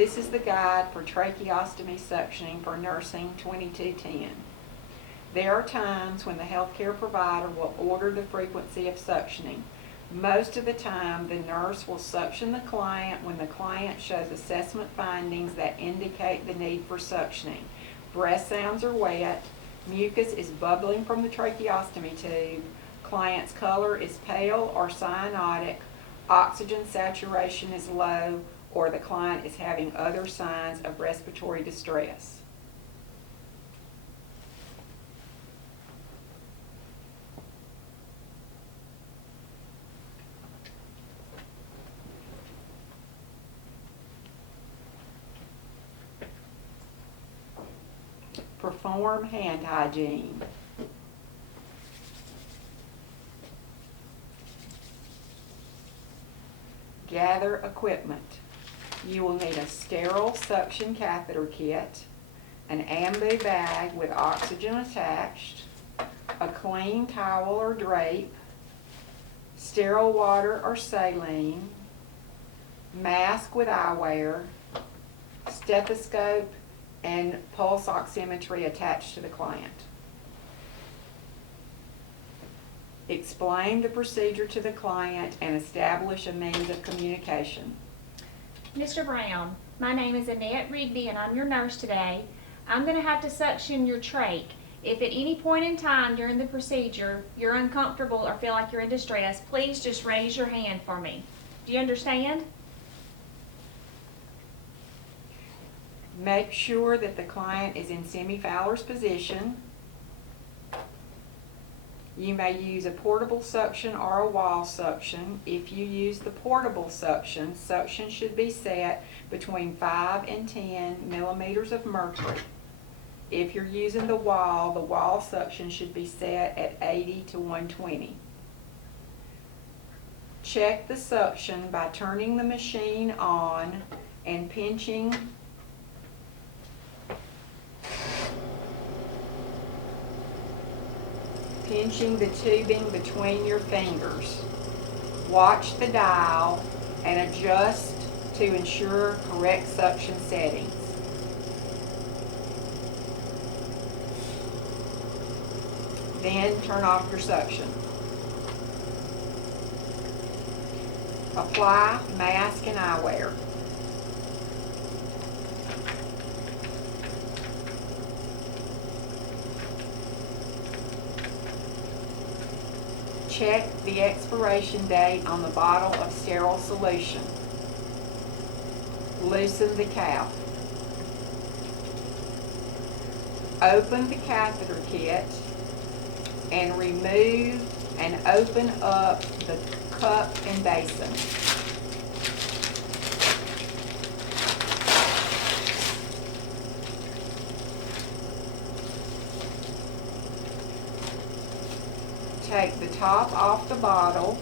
This is the guide for tracheostomy suctioning for nursing 2210. There are times when the healthcare provider will order the frequency of suctioning. Most of the time, the nurse will suction the client when the client shows assessment findings that indicate the need for suctioning. Breath sounds are wet, mucus is bubbling from the tracheostomy tube, client's color is pale or cyanotic, oxygen saturation is low, or the client is having other signs of respiratory distress. Perform hand hygiene. Gather equipment. You will need a sterile suction catheter kit, an ambu bag with oxygen attached, a clean towel or drape, sterile water or saline, mask with eyewear, stethoscope, and pulse oximetry attached to the client. Explain the procedure to the client and establish a means of communication. Mr. Brown, my name is Annette Rigby and I'm your nurse today. I'm going to have to suction your trach. If at any point in time during the procedure you're uncomfortable or feel like you're in distress, please just raise your hand for me. Do you understand? Make sure that the client is in semi-Fowler's position. You may use a portable suction or a wall suction. If you use the portable suction, suction should be set between 5 and 10 millimeters of mercury. If you're using the wall suction should be set at 80 to 120. Check the suction by turning the machine on and pinching the tubing between your fingers. Watch the dial and adjust to ensure correct suction settings. Then turn off your suction. Apply mask and eyewear. Check the expiration date on the bottle of sterile solution. Loosen the cap. Open the catheter kit and remove and open up the cup and basin. Take the top off the bottle.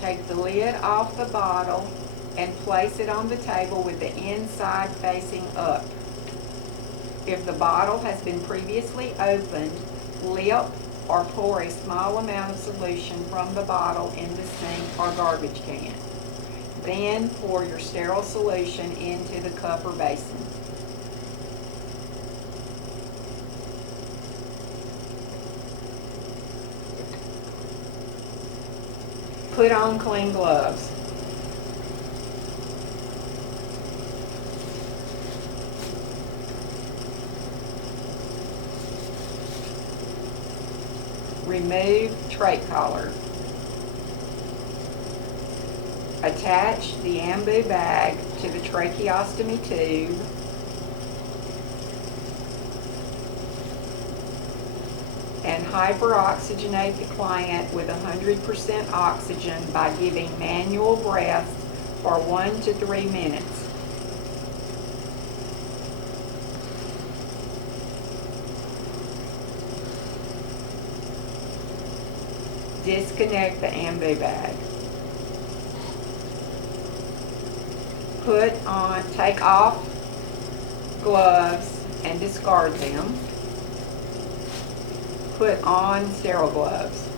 Take the lid off the bottle and place it on the table with the inside facing up. If the bottle has been previously opened, lip or pour a small amount of solution from the bottle in the sink or garbage can. Then pour your sterile solution into the cup or basin. Put on clean gloves. Remove trach collar. Attach the ambu bag to the tracheostomy tube. And hyperoxygenate the client with 100% oxygen by giving manual breaths for 1 to 3 minutes. Disconnect the ambu bag. Take off gloves and discard them. put on sterile gloves.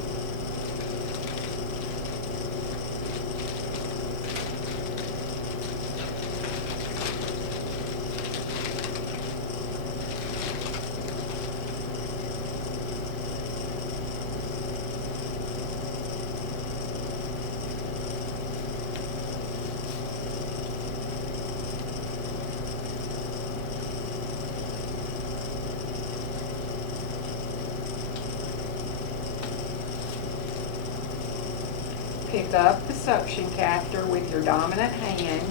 Pick up the suction catheter with your dominant hand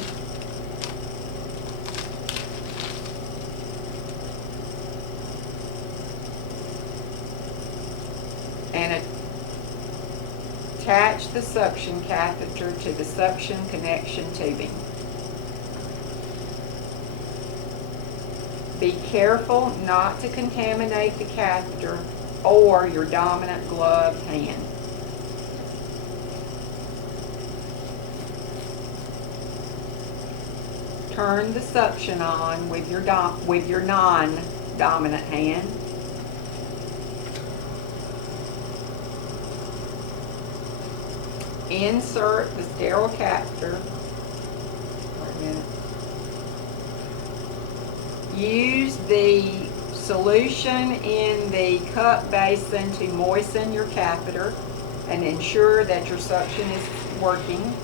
and attach the suction catheter to the suction connection tubing. Be careful not to contaminate the catheter or your dominant gloved hand. Turn the suction on with your non-dominant hand. Insert the sterile catheter. Wait a minute. Use the solution in the cup basin to moisten your catheter and ensure that your suction is working.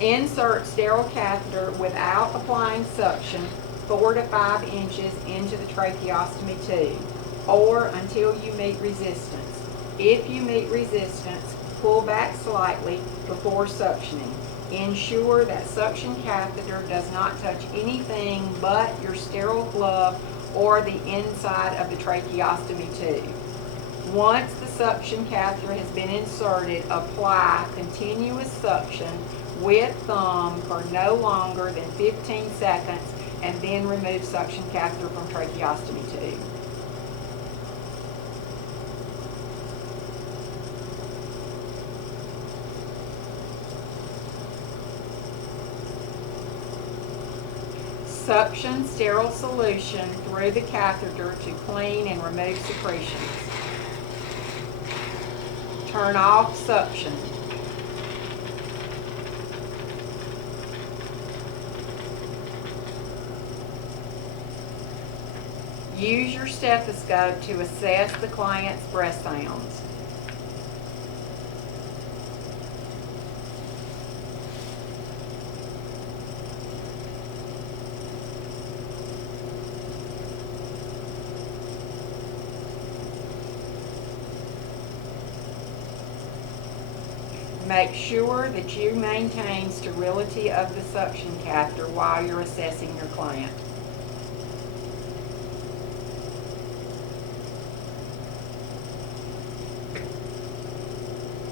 Insert sterile catheter without applying suction 4 to 5 inches into the tracheostomy tube, or until you meet resistance. If you meet resistance, pull back slightly before suctioning. Ensure that suction catheter does not touch anything but your sterile glove or the inside of the tracheostomy tube. Once the suction catheter has been inserted, apply continuous suction with thumb for no longer than 15 seconds and then remove suction catheter from tracheostomy tube. Suction sterile solution through the catheter to clean and remove secretions. Turn off suction. Use your stethoscope to assess the client's breath sounds. Make sure that you maintain sterility of the suction catheter while you're assessing your client.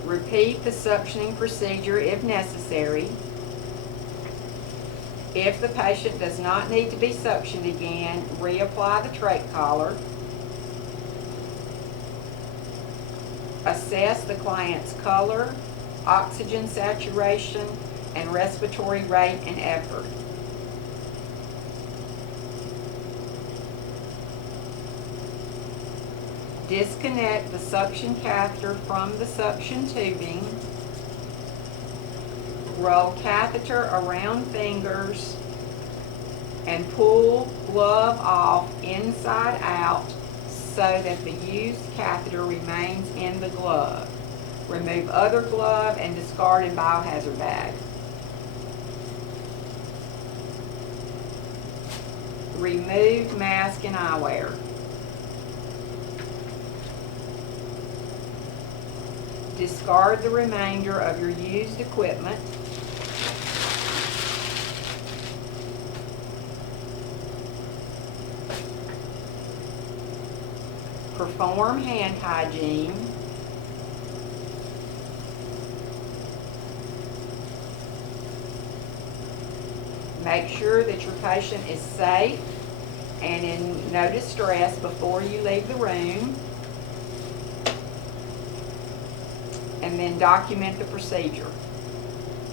Repeat the suctioning procedure if necessary. If the patient does not need to be suctioned again, reapply the trach collar. Assess the client's color, oxygen saturation, and respiratory rate and effort. Disconnect the suction catheter from the suction tubing. Roll catheter around fingers and pull glove off inside out so that the used catheter remains in the glove. Remove other glove and discard in biohazard bag. Remove mask and eyewear. Discard the remainder of your used equipment. Perform hand hygiene. Make sure that your patient is safe and in no distress before you leave the room. And then document the procedure.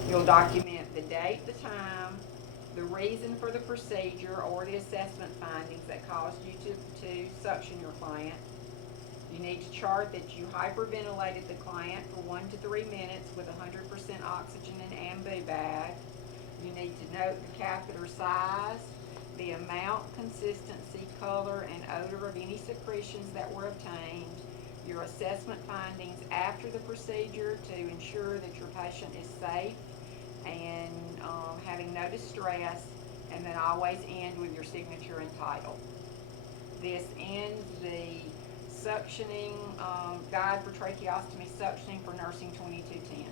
You'll document the date, the time, the reason for the procedure or the assessment findings that caused you to suction your client. You need to chart that you hyperventilated the client for 1 to 3 minutes with 100% oxygen in an ambu bag. You need to note the catheter size, the amount, consistency, color, and odor of any secretions that were obtained, your assessment findings after the procedure to ensure that your patient is safe and having no distress, and then always end with your signature and title. This ends the suctioning guide for tracheostomy suctioning for nursing 2210.